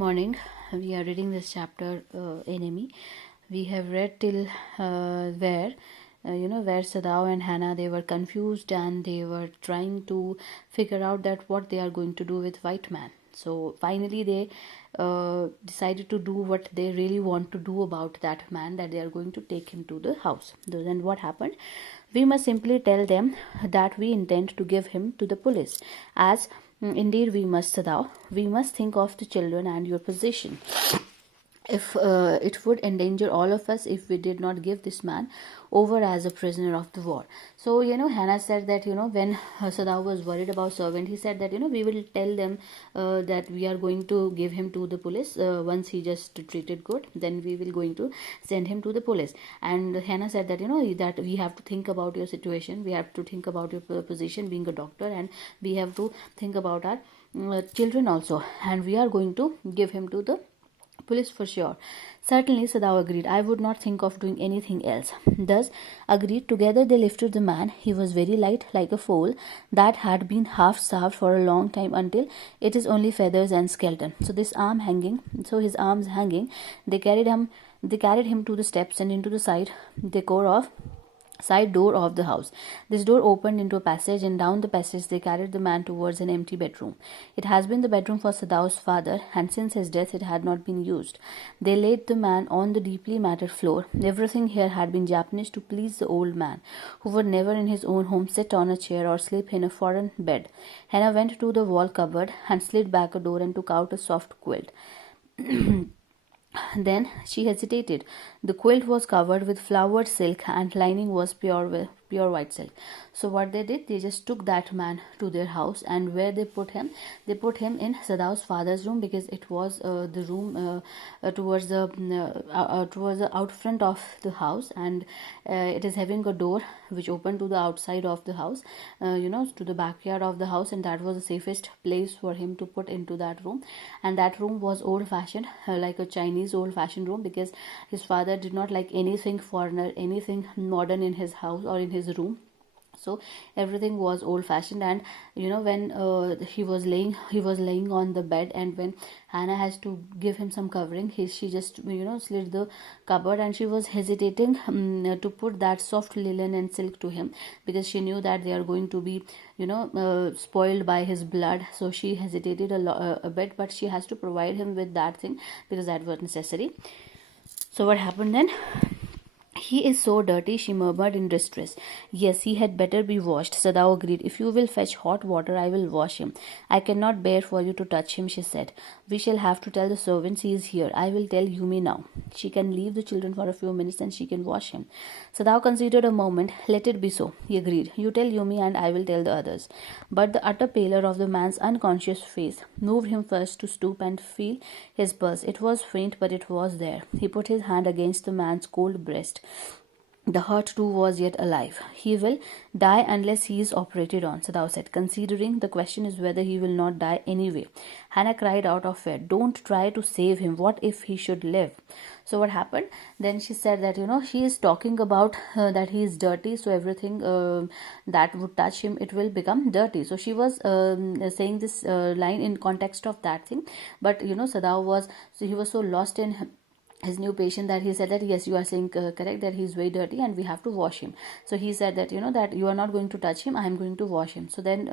Morning. We are reading this chapter, Enemy. We have read till where Sadao and Hannah, they were confused and they were trying to figure out that what they are going to do with White Man. So finally they decided to do what they really want to do about that man, that they are going to take him to the house. Then what happened? We must simply tell them that we intend to give him to the police, as indeed we must, Sadao. We must think of the children and your position. If it would endanger all of us if we did not give this man over as a prisoner of the war. So Hannah said that when Sadao was worried about servant, he said that we will tell them that we are going to give him to the police. Once he just treated good, then we will going to send him to the police. And Hannah said that that we have to think about your situation, we have to think about your position being a doctor, and we have to think about our children also, and we are going to give him to the police for sure. Certainly, Sadao agreed. I would not think of doing anything else. Thus, agreed, together they lifted the man. He was very light, like a foal that had been half starved for a long time, until it is only feathers and skeleton. So his arms hanging, they carried him to the steps and into the side door of the house. This door opened into a passage, and down the passage they carried the man towards an empty bedroom. It has been the bedroom for Sadao's father, and since his death it had not been used. They laid the man on the deeply matted floor. Everything here had been Japanese to please the old man, who would never in his own home sit on a chair or sleep in a foreign bed. Hannah went to the wall cupboard and slid back a door and took out a soft quilt. Then she hesitated. The quilt was covered with flowered silk, and lining was pure white silk. So what they did, they just took that man to their house, and where they put him in Sadao's father's room, because it was the room towards the out front of the house, and it is having a door which opened to the outside of the house, to the backyard of the house, and that was the safest place for him to put into that room. And that room was old fashioned, like a Chinese old fashioned room, because his father did not like anything foreigner, anything modern in his house or in his room. So everything was old fashioned. And when he was laying on the bed, and when Hannah has to give him some covering, she just slid the cupboard, and she was hesitating to put that soft linen and silk to him, because she knew that they are going to be spoiled by his blood. So she hesitated a bit, but she has to provide him with that thing, because that was necessary. So what happened then? He is so dirty, she murmured in distress. Yes, he had better be washed, Sadao agreed. If you will fetch hot water, I will wash him. I cannot bear for you to touch him, she said. We shall have to tell the servants he is here. I will tell Yumi now. She can leave the children for a few minutes and she can wash him. Sadao considered a moment. Let it be so, he agreed. You tell Yumi and I will tell the others. But the utter pallor of the man's unconscious face moved him first to stoop and feel his pulse. It was faint, but it was there. He put his hand against the man's cold breast. The heart too was yet alive. He will die unless he is operated on, Sadao said, considering the question is whether he will not die anyway. Hannah cried out of fear. Don't try to save him. What if he should live? So what happened? Then she said that, she is talking about that he is dirty, so everything that would touch him, it will become dirty. So she was saying this line in context of that thing. But, Sadao he was so lost in his new patient that he said that yes, you are saying correct, that he is very dirty and we have to wash him. So he said that that you are not going to touch him, I am going to wash him. So then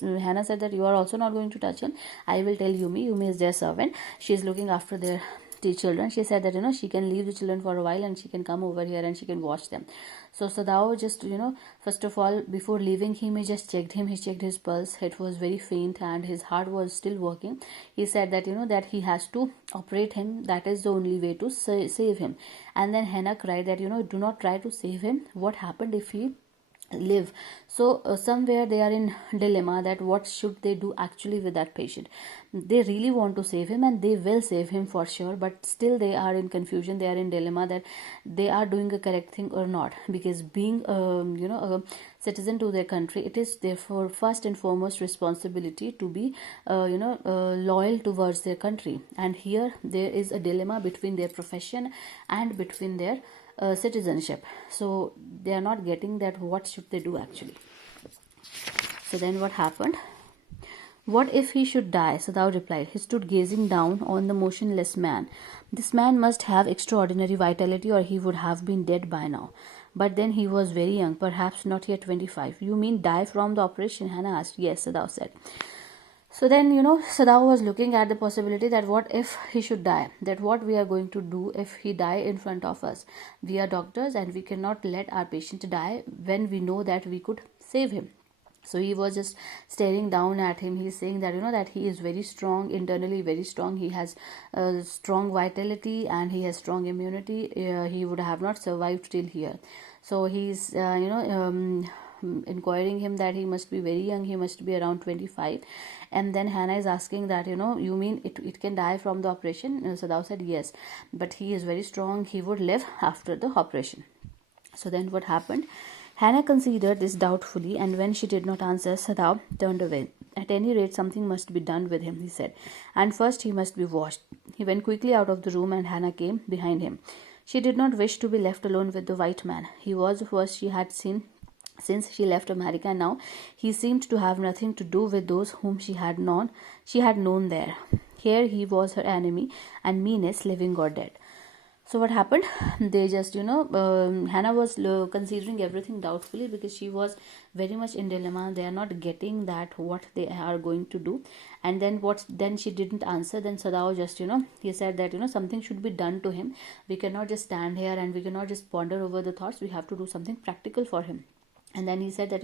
Hannah said that you are also not going to touch him. I will tell Yumi is their servant. She is looking after their children. She said that she can leave the children for a while and she can come over here and she can wash them. So Sadao just first of all, before leaving him, he just checked him. He checked his pulse. It was very faint and his heart was still working. He said that that he has to operate him. That is the only way to save him. And then Hannah cried that do not try to save him. What happened if he live? So somewhere they are in dilemma that what should they do actually with that patient. They really want to save him and they will save him for sure, but still they are in confusion. They are in dilemma that they are doing a correct thing or not, because being a citizen to their country, it is therefore first and foremost responsibility to be loyal towards their country. And here there is a dilemma between their profession and between their citizenship. So they are not getting that what should they do actually. So then what happened? What if he should die? Sadao replied. He stood gazing down on the motionless man. This man must have extraordinary vitality, or he would have been dead by now. But then he was very young, perhaps not yet 25. You mean die from the operation? Hannah asked. Yes, Sadao said. So then, Sadao was looking at the possibility that what if he should die? That what we are going to do if he die in front of us? We are doctors and we cannot let our patient die when we know that we could save him. So he was just staring down at him. He's saying that that he is very strong, internally very strong. He has strong vitality and he has strong immunity. He would have not survived till here. So he's inquiring him that he must be very young. He must be around 25. And then Hannah is asking that you mean it can die from the operation? Sadao said yes, but he is very strong. He would live after the operation. So then what happened? Hannah considered this doubtfully, and when she did not answer, Sadao turned away. At any rate, something must be done with him, he said, and first he must be washed. He went quickly out of the room, and Hannah came behind him. She did not wish to be left alone with the white man. He was the first she had seen since she left America, and now he seemed to have nothing to do with those whom she had known there. Here he was her enemy, and meanest, living or dead. So what happened? They just, Hannah was considering everything doubtfully because she was very much in dilemma. They are not getting that what they are going to do. And then she didn't answer. Then Sadao just, he said that, something should be done to him. We cannot just stand here and we cannot just ponder over the thoughts. We have to do something practical for him. And then he said that,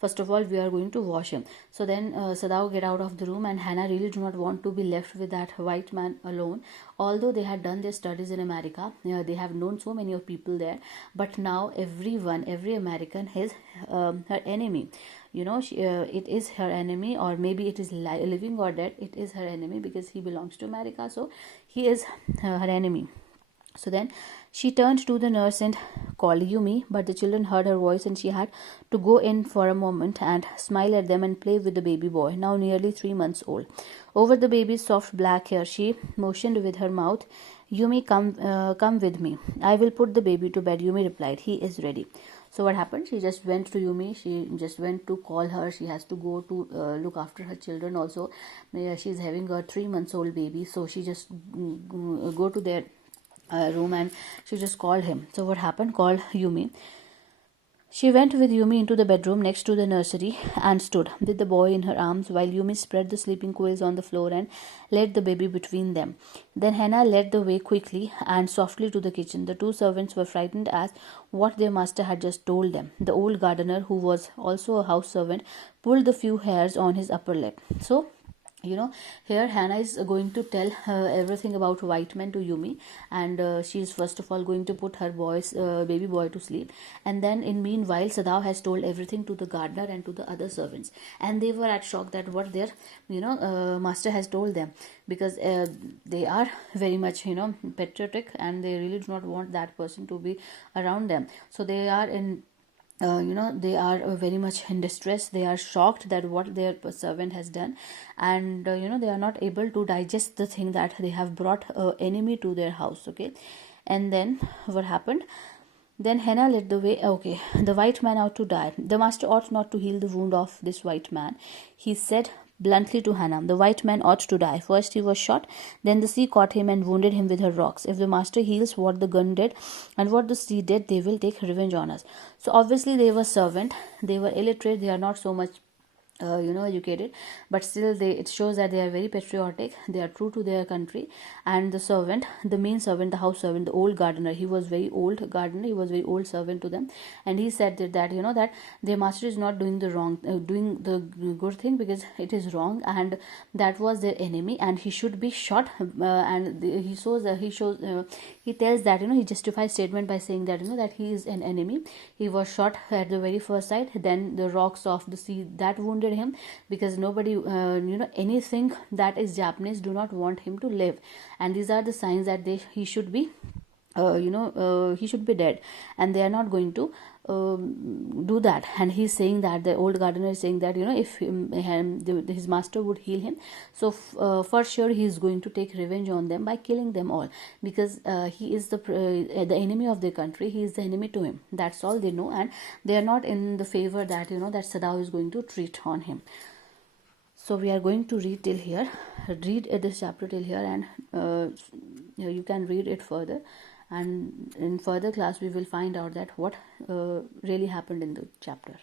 first of all, we are going to wash him. So then Sadao get out of the room, and Hannah really do not want to be left with that white man alone. Although they had done their studies in America, they have known so many of people there. But now every American is her enemy. It is her enemy, or maybe it is living or dead. It is her enemy because he belongs to America. So he is her enemy. So then she turned to the nurse and called Yumi, but the children heard her voice and she had to go in for a moment and smile at them and play with the baby boy, now nearly 3 months old. Over the baby's soft black hair, she motioned with her mouth. Yumi, come with me. I will put the baby to bed. Yumi replied. He is ready. So what happened? She just went to Yumi. She just went to call her. She has to go to look after her children also. She's having a 3 months old baby. So she just go to their room and she just called him. So what happened? Called Yumi. She went with Yumi into the bedroom next to the nursery and stood with the boy in her arms while Yumi spread the sleeping quills on the floor and laid the baby between them. Then Hannah led the way quickly and softly to the kitchen. The two servants were frightened at what their master had just told them. The old gardener, who was also a house servant, pulled the few hairs on his upper lip. So here Hannah is going to tell everything about white men to Yumi, and she is first of all going to put her baby boy to sleep, and then in meanwhile Sadao has told everything to the gardener and to the other servants, and they were at shock that what their master has told them, because they are very much patriotic and they really do not want that person to be around them. So they are in they are very much in distress. They are shocked that what their servant has done, and they are not able to digest the thing that they have brought enemy to their house. Okay, and then what happened? Then Hannah led the way. Okay, the white man ought to die. The master ought not to heal the wound of this white man, he said bluntly to Hannah. The white man ought to die. First he was shot, then the sea caught him and wounded him with her rocks. If the master heals what the gun did and what the sea did, they will take revenge on us. So obviously they were servant, they were illiterate, they are not so much educated, but still it shows that they are very patriotic, they are true to their country. And the servant, the main servant, the house servant, the old gardener, he was very old gardener, he was very old servant to them, and he said that that their master is not doing the wrong, doing the good thing, because it is wrong, and that was their enemy and he should be shot. And he tells that he justifies statement by saying that that he is an enemy. He was shot at the very first sight, then the rocks of the sea that wounded him, because nobody anything that is Japanese do not want him to live, and these are the signs that he should be he should be dead, and they are not going to do that. And he's saying that the old gardener is saying that if his master would heal him, so for sure he is going to take revenge on them by killing them all, because he is the enemy of their country, he is the enemy to him. That's all they know, and they are not in the favor that that Sadao is going to treat on him. So we are going to read till here, read this chapter till here, and you can read it further, and in further class we will find out that what really happened in the chapter.